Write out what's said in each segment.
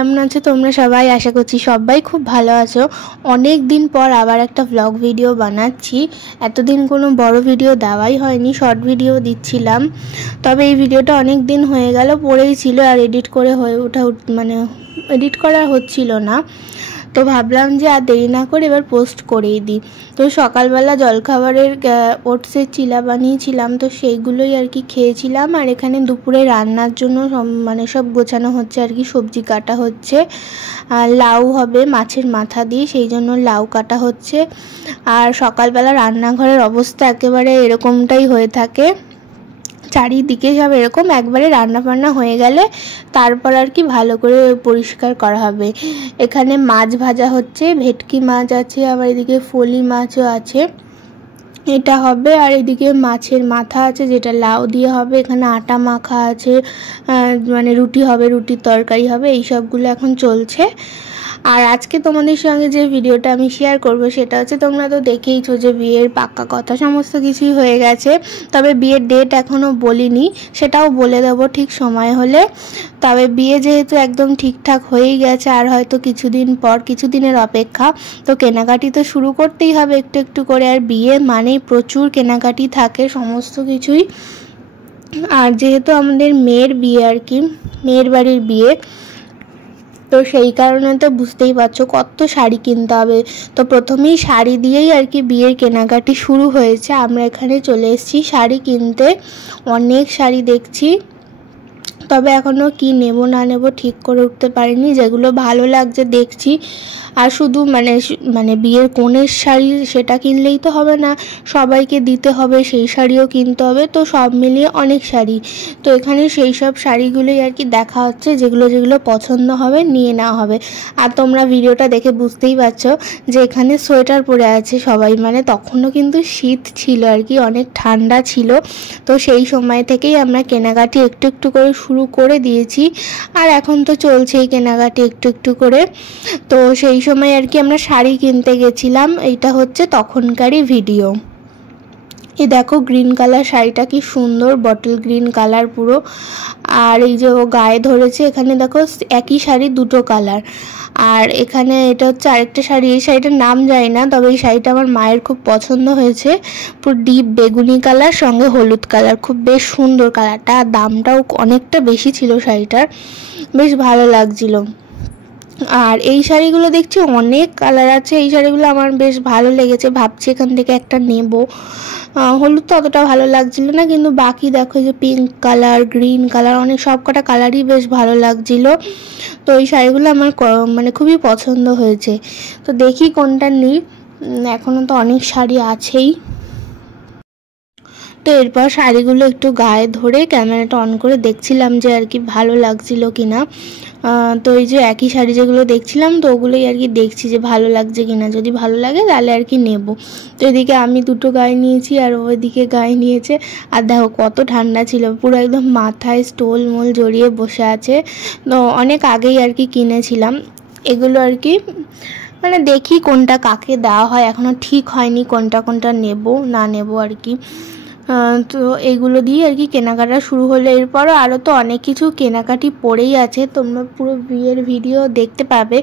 কেমন আছো তোমরা সবাই? আশা করছি সবাই খুব ভালো আছো। অনেক দিন পর আবার একটা ব্লগ ভিডিও বানাচ্ছি। এতদিন কোনো বড় ভিডিও দেওয়াই হয়নি, শর্ট ভিডিও দিচ্ছিলাম। তবে এই ভিডিওটা অনেক দিন হয়ে গেল, পড়েই ছিল আর এডিট করে এডিট করা হচ্ছিল না। তো ভাবলাম যে আর দেরি না করে এবার পোস্ট করেই দিই। তো সকালবেলা জলখাবারের ওটসের চিলা বানিয়েছিলাম, তো সেইগুলোই আর কি খেয়েছিলাম। আর এখানে দুপুরে রান্নার জন্য সব গোছানো হচ্ছে আর কি, সবজি কাটা হচ্ছে। আর লাউ হবে মাছের মাথা দিয়ে, সেই জন্য লাউ কাটা হচ্ছে। আর সকালবেলা রান্নাঘরের অবস্থা একেবারে এরকমটাই হয়ে থাকে, চারিদিকে সব এরকম। একবারে রান্না বান্না হয়ে গেলে তারপর আর কি ভালো করে পরিষ্কার করা হবে। এখানে মাছ ভাজা হচ্ছে, ভেটকি মাছ আছে, আবার এদিকে ফলি মাছও আছে, এটা হবে। আর এদিকে মাছের মাথা আছে যেটা লাউ দিয়ে হবে। এখানে আটা মাখা আছে, রুটি হবে, রুটির তরকারি হবে, এই সবগুলো এখন চলছে। আর আজকে তোমাদের সঙ্গে যে ভিডিওটা আমি শেয়ার করব সেটা হচ্ছে, তোমরা তো দেখেইছো যে বিয়ের পাক্কা কথা সমস্ত কিছুই হয়ে গেছে। তবে বিয়ের ডেট এখনও বলিনি, সেটাও বলে দেবো ঠিক সময় হলে। তবে বিয়ে যেহেতু একদম ঠিকঠাক হয়েই গেছে, আর হয়তো কিছুদিনের অপেক্ষা, তো কেনাকাটি তো শুরু করতেই হবে একটু একটু করে। আর বিয়ে মানেই প্রচুর কেনাকাটি থাকে সমস্ত কিছুই। আর যেহেতু আমাদের মেয়ের বিয়ে আর কি, মেয়ের বাড়ির বিয়ে, তো সেই কারণে তো বুঝতেই পারছো কত শাড়ি কিনতে হবে। তো প্রথমেই শাড়ি দিয়েই আর কি বিয়ের কেনাকাটি শুরু হয়েছে। আমরা এখানে চলে এসেছি শাড়ি কিনতে, অনেক শাড়ি দেখছি। তবে এখনও কি নেব না নেব ঠিক করে উঠতে পারিনি। যেগুলো ভালো লাগছে দেখছি। আর শুধু বিয়ের কনের শাড়ি সেটা কিনলেই তো হবে না, সবাইকে দিতে হবে, সেই শাড়িও কিনতে হবে। তো সব মিলিয়ে অনেক শাড়ি। তো এখানে সেই সব শাড়িগুলোই আর কি দেখা হচ্ছে, যেগুলো যেগুলো পছন্দ হবে নিয়ে নেওয়া হবে। আর তোমরা ভিডিওটা দেখে বুঝতেই পারছো যে এখানে সোয়েটার পরে আছে সবাই, তখনও কিন্তু শীত ছিল আর কি, অনেক ঠান্ডা ছিল। তো সেই সময় থেকেই আমরা কেনাকাটি একটু একটু করে শুরু করে দিয়েছি। আর এখন তো চলছেই কেনাকাটি একটু একটু করে। তো সেই সময় আর কি আমরা শাড়ি কিনতে গেছিলাম। এইটা হচ্ছে তখনকারই ভিডিও। এই দেখো গ্রিন কালার শাড়িটা কি সুন্দর, বটল গ্রিন কালার পুরো। আর এই যে ও গায়ে ধরেছে, এখানে দেখো একই শাড়ি দুটো কালার। আর এখানে এটা হচ্ছে আরেকটা শাড়ি, এই শাড়িটার নাম জানি না, তবে এই শাড়িটা আমার মায়ের খুব পছন্দ হয়েছে। পুরো ডিপ বেগুনি কালার সঙ্গে হলুদ কালার, খুব বেশ সুন্দর কালারটা। আর দামটাও অনেকটা বেশি ছিল শাড়িটার, বেশ ভালো লাগছিল। আর এই শাড়িগুলো দেখছি অনেক কালার আছে, এই শাড়িগুলো আমার বেশ ভালো লেগেছে, ভাবছি এখান থেকে একটা নেব। হলুদ তো অতটা ভালো লাগছিল না, কিন্তু বাকি দেখো যে পিঙ্ক কালার, গ্রিন কালার, অনেক সব কটা কালারই বেশ ভালো লাগছিল। তো এই শাড়িগুলো আমার খুবই পছন্দ হয়েছে। তো দেখি কোনটা নিই, এখনও তো অনেক শাড়ি আছেই। তো এরপর শাড়িগুলো একটু গায়ে ধরে ক্যামেরাটা অন করে দেখছিলাম যে আর কি ভালো লাগছিল কিনা। তো এই যে একই শাড়ি যেগুলো দেখছিলাম, তো ওগুলোই আর কি দেখছি যে ভালো লাগছে কিনা। যদি ভালো লাগে তাহলে আর কি নেব। তো এদিকে আমি দুটো গায়ে নিয়েছি, আর ওইদিকে গায়ে নিয়েছে। আর দেখো কত ঠান্ডা ছিল, পুরো একদম মাথায় স্টোল মোল জড়িয়ে বসে আছে। তো অনেক আগেই আর কি কিনেছিলাম এগুলো আর কি। দেখি কোনটা কাকে দেওয়া হয়, এখনও ঠিক হয়নি কোনটা কোনটা নেব না নেব আর কি। তো এইগুলো দিয়ে আর কি কেনাকাটা শুরু হলো। এরপরও আরও তো অনেক কিছু কেনাকাটি পড়েই আছে, তোমরা পুরো বিয়ের ভিডিও দেখতে পাবে।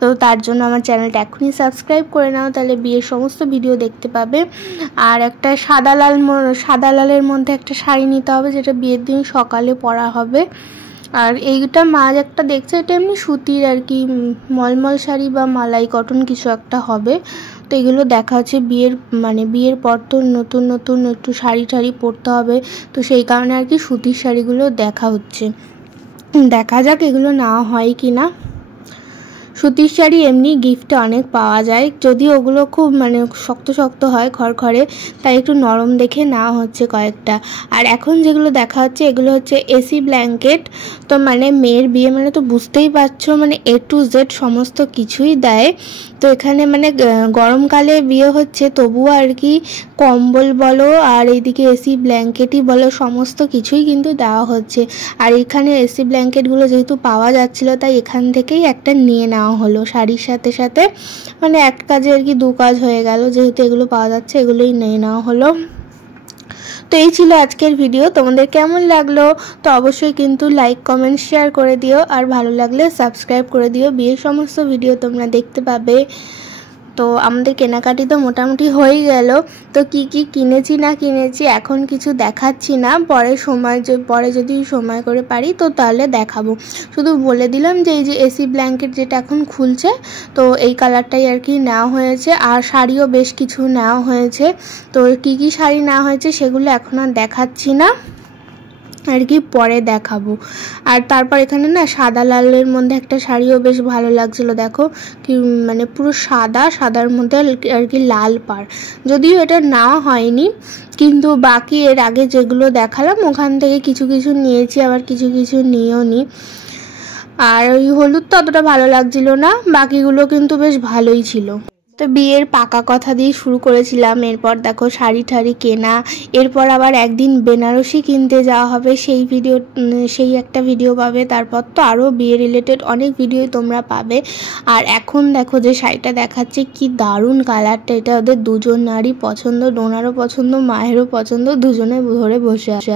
তো তার জন্য আমার চ্যানেলটা এখনই সাবস্ক্রাইব করে নাও, তাহলে বিয়ের সমস্ত ভিডিও দেখতে পাবে। আর একটা সাদা লালের মধ্যে একটা শাড়ি নিতে হবে, যেটা বিয়ের দিন সকালে পরা হবে। আর এইটা মাঝ একটা দেখছে, এটা এমনি সুতির আর কি, মলমল শাড়ি বা মালাই কটন কিছু একটা হবে। তো এগুলো দেখা হচ্ছে বিয়ের পর তো নতুন নতুন একটু শাড়ি পরতে হবে। তো সেই কারণে আর কি সুতির শাড়িগুলো দেখা হচ্ছে, দেখা যাক এগুলো নেওয়া হয় কি না। সুতির শাড়ি এমনি গিফটে অনেক পাওয়া যায়, যদি ওগুলো খুব শক্ত শক্ত হয় খড়খড়ে, তাই একটু নরম দেখে নেওয়া হচ্ছে কয়েকটা। আর এখন যেগুলো দেখা হচ্ছে এগুলো হচ্ছে এসি ব্ল্যাঙ্কেট। তো মেয়ের বিয়ে তো বুঝতেই পারছো, A to Z সমস্ত কিছুই দেয়। তো এখানে গরমকালে বিয়ে হচ্ছে, তবুও আর কি কম্বল বলো আর এইদিকে এসি ব্ল্যাঙ্কেটই বলো, সমস্ত কিছুই কিন্তু দেওয়া হচ্ছে। আর এখানে এসি ব্ল্যাঙ্কেটগুলো যেহেতু পাওয়া যাচ্ছিল, তাই এখান থেকেই একটা নিয়ে নেওয়া হলো শাড়ির সাথে সাথে। এক কাজে আর কি দু কাজ হয়ে গেল, যেহেতু এগুলো পাওয়া যাচ্ছে এগুলোই নিয়ে নেওয়া হলো। তো এই ছিল আজকের ভিডিও। তোমাদের কেমন লাগলো তো অবশ্যই কিন্তু লাইক কমেন্ট শেয়ার করে দিও, আর ভালো লাগলে সাবস্ক্রাইব করে দিও। বিয়ের সমস্ত ভিডিও তোমরা দেখতে পাবে। তো আমাদের কেনাকাটি তো মোটামুটি হয়ে গেল। তো কি কি কিনেছি না কিনেছি এখন কিছু দেখাচ্ছি না, পরে যদি সময় করে পারি তো তাহলে দেখাবো। শুধু বলে দিলাম যে এই যে এসি ব্ল্যাঙ্কেট যেটা এখন খুলছে, তো এই কালারটাই আর কি নেওয়া হয়েছে। আর শাড়িও বেশ কিছু নেওয়া হয়েছে। তো কি কি শাড়ি নেওয়া হয়েছে সেগুলো এখন আর দেখাচ্ছি না আর কি, পরে দেখাবো। আর তারপর এখানে না সাদা লালের মধ্যে একটা শাড়িও বেশ ভালো লাগছিল। দেখো কি মানে পুরো সাদার মধ্যে আর কি লাল পাড়, যদিও এটা নেওয়া হয়নি, কিন্তু বাকি এর আগে যেগুলো দেখালাম ওখান থেকে কিছু কিছু নিয়েছি, আবার কিছু কিছু নিয়েও নি। আর ওই হলুদ তো অতটা ভালো লাগছিল না, বাকিগুলো কিন্তু বেশ ভালোই ছিল। তো বিয়ের পাকা কথা দিয়ে শুরু করেছিলাম, এরপর দেখো শাড়ি ঠাড়ি কেনা, এরপর আবার একদিন বেনারসি কিনতে যাওয়া হবে, সেই একটা ভিডিও পাবে। তারপর তো আরও বিয়ে রিলেটেড অনেক ভিডিও তোমরা পাবে। আর এখন দেখো যে শাড়িটা দেখাচ্ছে কি দারুণ কালারটা, এটা ওদের দুজন নারী পছন্দ, ডোনারও পছন্দ, মায়েরও পছন্দ, দুজনে ধরে বসে আসে।